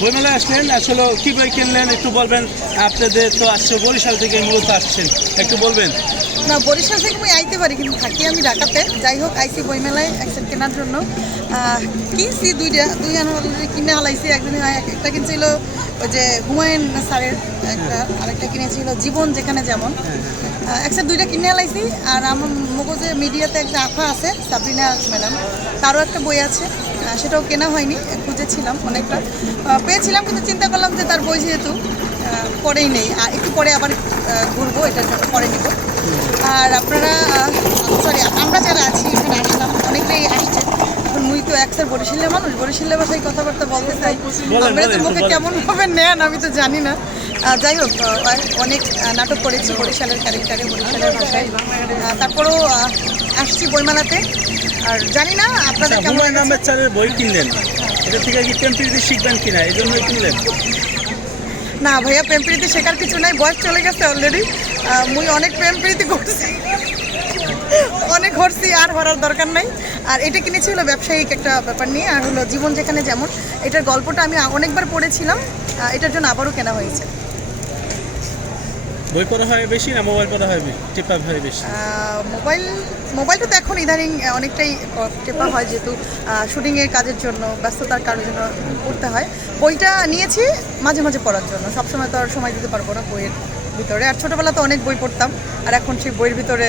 বইমেলায় আসলেন আসলে কি বই কিনলেন একটু বলবেন আপনাদের তো আসছে বরিশাল থেকে মূলত আসছেন একটু বলবেন? না বরিশাল থেকে আমি আইতে পারি কিন্তু থাকি আমি ঢাকাতে। যাই হোক আইসি বইমেলায় একজন কেনার জন্য। কিনছি দুইটা দুই আনা already কিনে হালাইছি একদিন একটা কিনছিল ওই যে হুমায়ুন স্যারের একটা আরেকটা কিনেছিল জীবন যেখানে যেমন। একসাথে দুইটা কিনে হালাইছি আর আমার মগজে মিডিয়াতে একটা আঁকা আছে সাবরিনা ম্যাডাম তারও একটা বই আছে। সেটাও কেনা হয়নি খুঁজেছিলাম অনেকটা। পেয়েছিলাম কিন্তু চিন্তা করলাম যে তার বই যেহেতু পরেই নেই। একটু পরে আবার ঘুরবো এটার জন্য পরে নিব। আর আপনারা সরি আমরা যারা আছি এখানে আসলাম অনেকেই আসছে। এখন মুই তো একসার বরিশালের মানুষ বরিশালের ভাষায় কথাবার্তা বলতে চাই। আপনারা তো মুখে কেমন ভাবে নেন আমি তো জানি না। যাই হোক অনেক নাটক করেছি বরিশালের ক্যারেক্টারে বরিশালের ভাষায়। তারপরেও আসছি বইমেলাতে। আর জানি না আপনাদের আচ্ছা, কেমন লেগেছে। বই কিনলেন? এটা থেকে কি টেম্পিরিটি শিখবেন কিনা? এই জন্যই কিনলেন? না ভাইয়া প্রেম প্রীতি শেখার কিছু নাই বয়স চলে গেছে অলরেডি মুই অনেক প্রেম প্রীতি করছি। অনেক ঘরছি আর হরার দরকার নাই। আর এটা কিনেছি হলো ব্যবসায়িক একটা ব্যাপার নিয়ে আর হলো জীবন যেখানে যেমন। এটার গল্পটা আমি অনেকবার পড়েছিলাম এটার জন্য আবারও কেনা হয়েছে। বই পড়া হয় বেশি না মোবাইল পড়া হয় বেশি টিপা হয় বেশি? মোবাইল মোবাইলটা তো এখন ইদানিং অনেকটাই টেপা হয় যেহেতু শুটিংয়ের কাজের জন্য ব্যস্ততার কারণের জন্য পড়তে হয়। বইটা নিয়েছি মাঝে মাঝে পড়ার জন্য। সবসময় তো আর সময় দিতে পারব না বইয়ের ভিতরে। আর ছোটোবেলা তো অনেক বই পড়তাম আর এখন সেই বইয়ের ভিতরে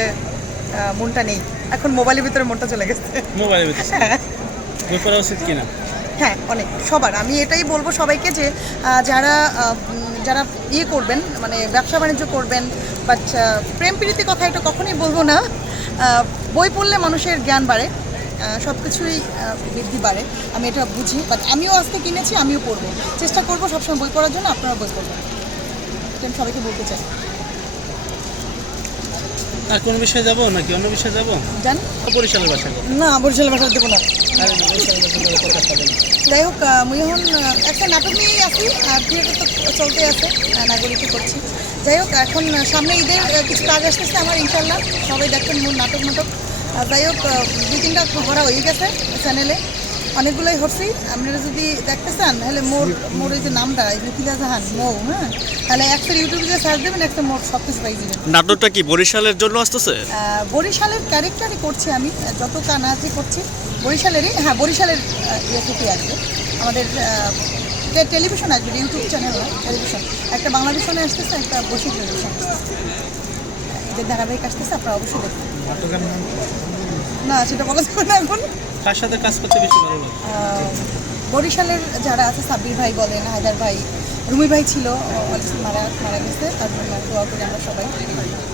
মনটা নেই। এখন মোবাইলের ভিতরে মনটা চলে গেছে। মোবাইলের ভিতরে। হ্যাঁ। বই পড়া উচিত কিনা? হ্যাঁ অনেক। সবার। আমি এটাই বলব সবাইকে যে যারা যারা ইয়ে করবেন মানে ব্যবসা বাণিজ্য করবেন বাট প্রেম প্রীতি কথা এটা কখনোই বলব না। বই পড়লে মানুষের জ্ঞান বাড়ে সব কিছুই বৃদ্ধি বাড়ে। আমি এটা বুঝি বাট আমিও আজকে কিনেছি আমিও পড়ব। চেষ্টা করব সবসময় বই পড়ার জন্য আপনারা বই পড়বেন। এটা আমি সবাইকে বলতে চাই। আর কোন বিষয়ে যাব নাকি অন্য বিষয়ে যাব? জান? বরিশালের বাসা না বরিশালের ভাষা দেবো না। যাই হোক আমি এখন একটা নাটক নিয়েই আছি থিয়েটার তো চলতে আছে নাগরিকই করছি। যাই হোক, এখন সামনে ঈদের কিছু কাজ আসতেছে আমার ইনশাল্লাহ সবাই দেখেন মোর নাটক নাটক যাই হোক দু তিনটা ভরা হয়ে গেছে চ্যানেলে অনেকগুলোই হচ্ছি আপনারা যদি দেখতে চান তাহলে মোর মোর এই যে নামটা এই মিথিলা জাহান মৌ হ্যাঁ? তাহলে একটা ইউটিউবে যে সার্চ দেবেন একটা মোর সব কিছু পাই যাবেন। নাটকটা কি বরিশালের জন্য আসতেছে? বরিশালের ক্যারেক্টারই করছি আমি যত কানাচি করছি বরিশালেরই হ্যাঁ বরিশালের ইয়ে থেকে আসবে। আমাদের যে টেলিভিশন আসবে ইউটিউব চ্যানেল টেলিভিশন একটা বাংলাদেশনে আসতেছে একটা বসি টেলিভিশন আসতেছে। যে ধারাবাহিক আসতেছে আপনারা অবশ্যই দেখবেন। না সেটা বলা যাবে না এখন। কার সাথে কাজ করতে বেশি ভালো লাগে? বরিশালের যারা আছে সাব্বির ভাই বলেন হায়দার ভাই রুমি ভাই ছিল মারা মারা গেছে তার জন্য দোয়া করি আমরা সবাই।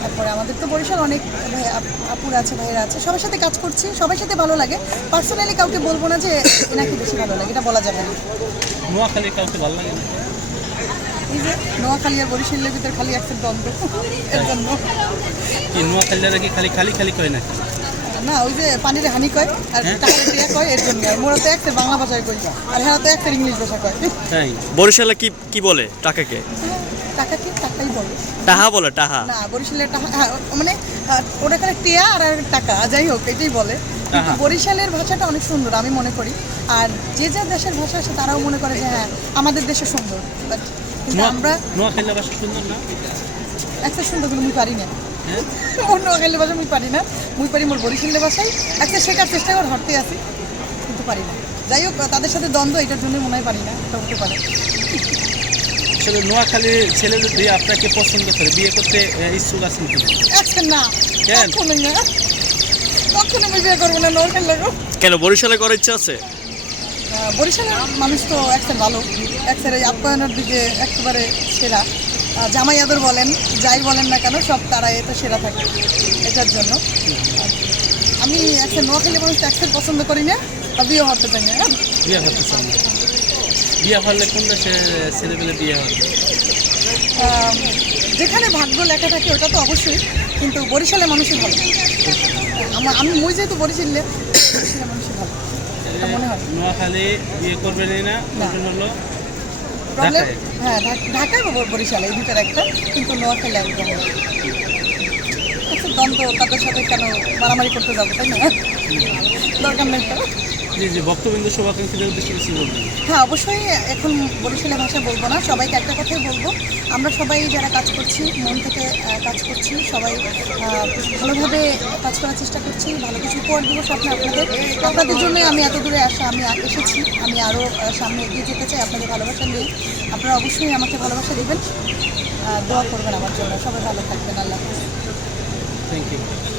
তারপরে আমাদের তো বরিশাল অনেক ভাই আপ- আপুর আছে ভাইয়েরা আছে সবার সাথে কাজ করছি সবার সাথে ভালো লাগে। পার্সোনালি কাউকে বলব না যে এনাকে বেশি ভালো লাগে এটা বলা যাবে না। নোয়াখালী কাউকে ভালো লাগে না? এই যে নোয়াখালী আর বরিশালের ভিতরে খালি একটা দ্বন্দ্ব এর জন্য। কি নোয়াখালীরা কি খালি খালি খালি কয় নাকি? না ওই যে পানির হানি কয় আর হ্যাঁ? টাকার টিয়া কয় এর জন্য। মোরা তো একটা বাংলা ভাষায় কই আর হ্যাঁ তো একটা ইংলিশ ভাষা কয়। তাই। বরিশালে কি কি বলে টাকাকে? টাকা কি টাকাই বলে। টাহা বলে টাহা? না বরিশালের টাকা হ্যাঁ, মানে ওটা খালি টিয়া আর টাকা যাই হোক এটাই বলে। কিন্তু বরিশালের ভাষাটা অনেক সুন্দর আমি মনে করি। আর যে যে দেশের ভাষা আছে তারাও মনে করে যে হ্যাঁ আমাদের দেশে সুন্দর। বাট কিন্তু আমরা নোয়াখালীর ভাষা সুন্দর না? একটা সুন্দর কিন্তু মুই পারি না। ভাষা মুই পারি না। মুই পারি মোর বরিশালের ভাষায় একটা শেখার চেষ্টা করে হাঁটতে কিন্তু পারি না। যাই হোক তাদের সাথে দ্বন্দ্ব এটার জন্য মনে হয় পারি না এটা হতে পারে। আসলে নোয়াখালীর ছেলে যদি আপনাকে পছন্দ করে বিয়ে করতে ইচ্ছুক আছেন কি? আজকে না কেন? না। কখনো আমি বিয়ে করব না নোয়াখালী লাগো। কেন বরিশালে করার ইচ্ছা আছে? বরিশালের মানুষ তো একটা ভালো একটা এই আপ্যায়নের দিকে একেবারে সেরা। জামাই আদর বলেন যাই বলেন না কেন সব তারা এতে সেরা থাকে এটার জন্য। আমি একটা নোয়াখালী মানুষ একসাথে পছন্দ করি না বা বিয়ে হতে চাই না বিয়ে করতে চান না। বিয়ে হলে কোন দেশে ছেলেপেলে বিয়ে হবে? যেখানে ভাগ্য লেখা থাকে ওটা তো অবশ্যই কিন্তু বরিশালে মানুষই ভালো। আমার আমি মই যেহেতু বরিশালে মানুষই ভালো। এটা মনে হয়। নোয়াখালী বিয়ে করবেনই না হলো প্রবলেম হ্যাঁ ঢাকা বরিশালে এই দুটার একটা কিন্তু নোয়াখালী একদম একটা দ্বন্দ্ব তাদের সাথে কেন মারামারি করতে যাব তাই না? দরকার নেই তো। জি জি ভক্তবিন্দু শুভাকাঙ্ক্ষীদের উদ্দেশ্যে কিছু বলবেন? হ্যাঁ অবশ্যই এখন বরিশালে ভাষা বলব না সবাইকে একটা কথাই বলব। আমরা সবাই যারা কাজ করছি মন থেকে কাজ করছি সবাই ভালোভাবে কাজ করার চেষ্টা করছি ভালো কিছু উপহার দেবো স্বপ্নে আপনাদের। আপনাদের জন্যই আমি এত দূরে আসা আমি এসেছি আমি আরও সামনে এগিয়ে যেতে চাই আপনাদের ভালোবাসা নিয়ে। আপনারা অবশ্যই আমাকে ভালোবাসা দেবেন। দোয়া করবেন আমার জন্য। সবাই ভালো থাকবেন আল্লাহ হাফেজ। Thank you.